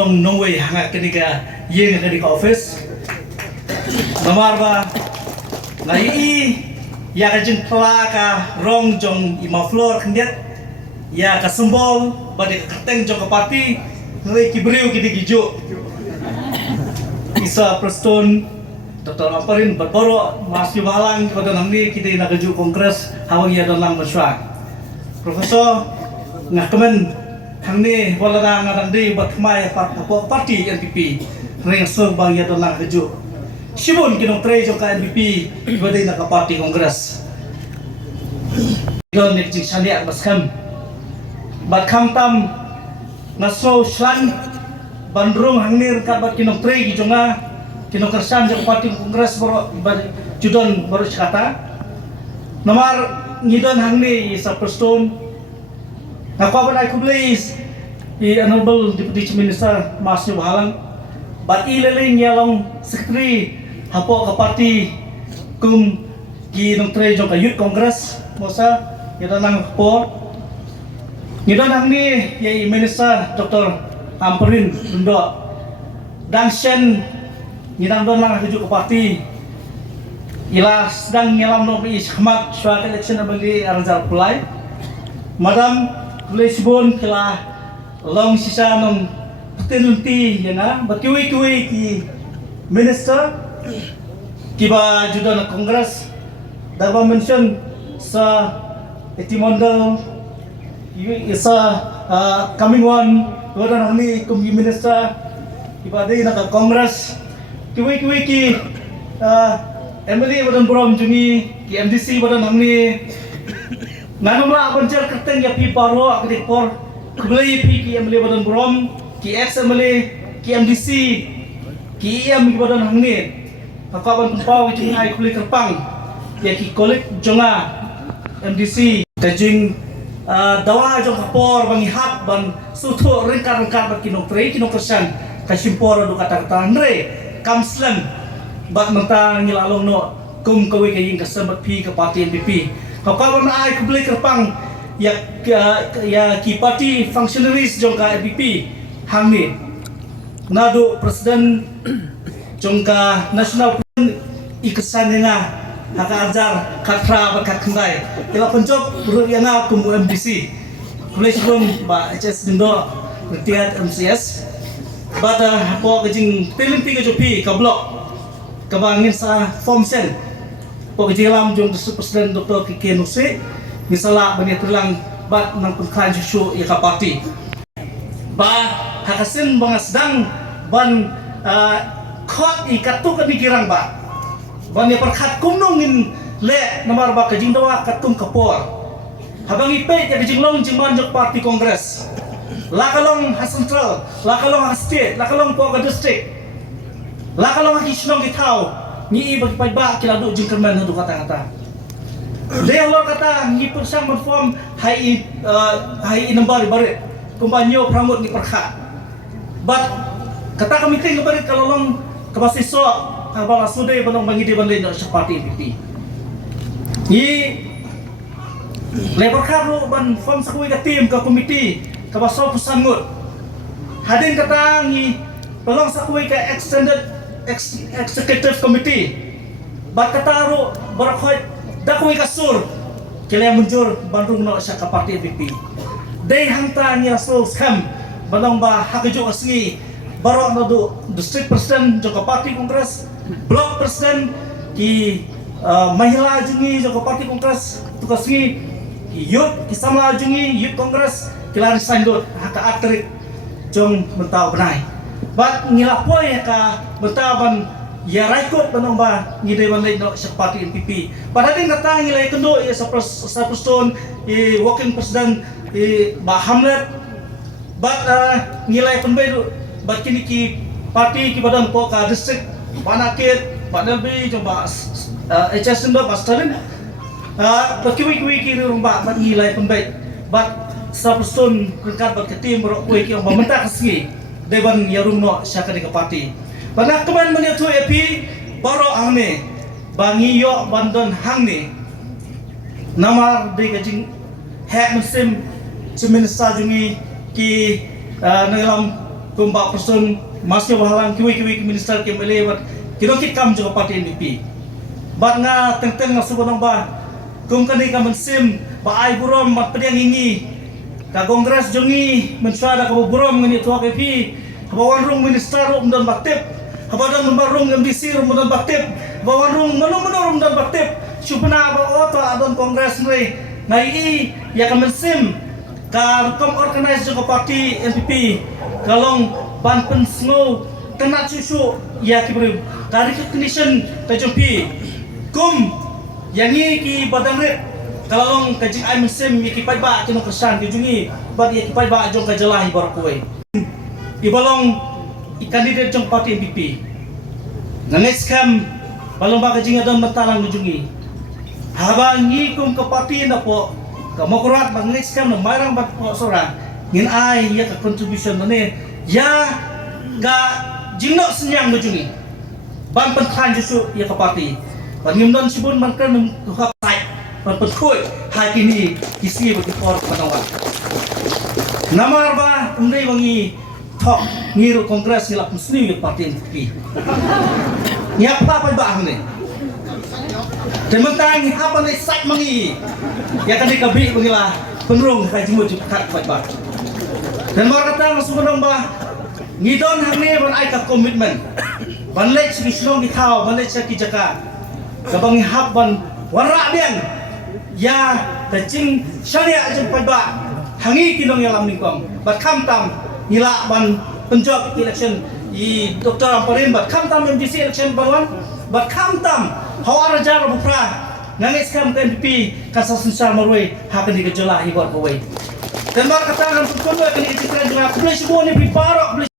long nongway hanga kenika yeng kenika office nomor ba nai ya kajing pelaka rong jong ima floor kendiat ya kasembol bade kateng jong parti ngai kibriu kidi gijo isa Preston Dr. Amparin berboro masih balang kepada nangni kita nak keju kongres hawang ya dalam masyarakat Profesor ngakamen hangni wala ngadang di batmai parti NPP ring so bang ya dalam keju sibun kinong tre jo ka NPP bade nak parti kongres don nek jing sandia baskam batkam tam naso shlan bandrung hangni ka bat kinong tre gi jonga kinong kersan jo parti kongres boro judon baru kata nomor ngidon hangni sa Preston Nakawan ay kublis the Honorable Deputy Chief Minister Masih Bahalang bat ilaling yalong sekretary hapo ka parti kum ki nong tre jong ka youth congress mosa yada nang hapo ngidon hangni yai Minister Dr. Amparin Lundo dangshen ngidang don lang keju ka parti ila sedang nyelam no bi khmat shwa election abali arzal pulai madam Lesbon kila long sisa nong peneliti ya na batiwi ki minister kiba juda na kongres darba mention sa etimondal isa coming one wala ni kum minister kiba day na kongres kiwi ki Emily wadan brom jungi ki MDC wadan hamni Nanumla abanjar kerteng ya pi paro akdik por kebeli pi ki emle badan brom ki ex emle ki MDC ki em ki badan hangni akaban tumpau ki hai kuli kerpang ya ki kolik jonga MDC tajing dawa jong kapor bangi hap ban suto rengkar bat kinong tre kinong kersan kasimpor do kata andre kamslan bat mentang ngilalong no kum kawi kaying kasabat pi ke parti NPP Kawan ay kubli kerpang ya ki parti functionaries jong ka NPP hangni nado presiden jong ka national ikesan nga haka ajar katra bakat kendai ila penjob buru yang kumu MDC kubli sebelum ba HS dindo retiat MCS bada po kajing pilimpi kajopi ka blok kabangin sa form cell Pagjilam jong Presiden Dr. Kiki Nusi misalnya banyak terlang bat nang pengkajian susu ya parti ba hakasin bang sedang ban khot ikatu kan dikirang ba ban ya perkat kumnongin le nomor ba kajing dawa katung kapor habang ipe ya kajing long jingman jok parti kongres lakalong ha central lakalong ha state lakalong po ka district lakalong ha kisnong gitao ni bagi paiba kila do jingkerman hadu kata-kata. Dia Allah kata ni persang perform hai number bare kumpanyo pramut ni perkhat. But kata kami ting bare kalau long kabasiso abala sude banong bangi di bandai nak parti NPP. Ni lebar kharu ban form sakui ka tim ka komiti kabaso pusangut. Hadin kata ni tolong sakui ka executive committee bat kataru barakhoi dakui kasur kele munjur bandung no sa parti NPP dei hangta nya so scam balong ba hakaju asngi baro no do district president joko parti kongres block president ki mahila jungi joko parti kongres tukasngi youth kisamla jungi youth kongres kilari sandot haka atrik jong mentau benai bat ngilapoy ka betaban ya raikot banong ba ngide ban no sa parti NPP padading kata ngilay kendo sa Preston working president ba Hamlet bat ngilay penbay bat kini ki parti ki badan po ka district banakit badalbi coba HS ndo pastorin bat kiwi ki rumba bat ngilay penbay bat sa Preston kerkat bat ketim bro kuwi ki ba mentak sgi deban yarum no syaka di parti banak keman menyatu epi baro angne bangi yo bandon hangne namar de kajing hak musim seminsa jungi ki nalam kumba person masih bahalang kiwi minister ke melewat kinokit kam juga parti NPP bat nga teng nga subonong ba kum kani ka mensim ba ai burom mat pediang ini ka kongres jongi mensuada ka burom ngani tua PP bawan rung minister rum dan baktip habadan membarung MDC rum dan baktip bawan rung manung dan baktip supena ba oto adon kongres nri ngai ya ka mensim ka kom organize juga parti NPP kalong ban pensno kena susu ya kibri dari recognition tajumpi kum yangi ki badang rep kalong kajing ai mesim ki pai ba kino kesan ki jungi bad ki pai ba jong ka jelahi bar kowe ibalong kandidat jong parti NPP nanges kam balong ba kajing adon matalang jungi habangi kum ke parti na po kamokurat nanges kam na marang bat po sora ngin ai ya ka contribution ne ya ga jingno senyang jungi ban pentan jusu ya ke parti ban ngimdon sibun man kan hak sai ban petkoi hai kini isi bagi por panawan namar ba undai wangi thok ngiru kongres ngilap muslim ya parti NPP nyapa pa ba ne tementang apa ne sak mangi ya kan dikabi bangila penrung haji mu kat ba dan mar kata masubon ba ngidon hangne ban ai ka komitmen ban lek sigi silong di thau ban lek sagi jaka kabang hab ban wara bian ya tajing syariah ajeng pada hangi kinong yang lam ningkong bat kham tam nila ban penjok election i Dr. Amparin bat kham tam MDC election balwan bat kham tam hawar jar bupra nangis kam ke NPP kasasun sar marway hakan di gejala ibor kawai dan mar kata ngam pun akan ikutkan dengan boleh semua ni prepare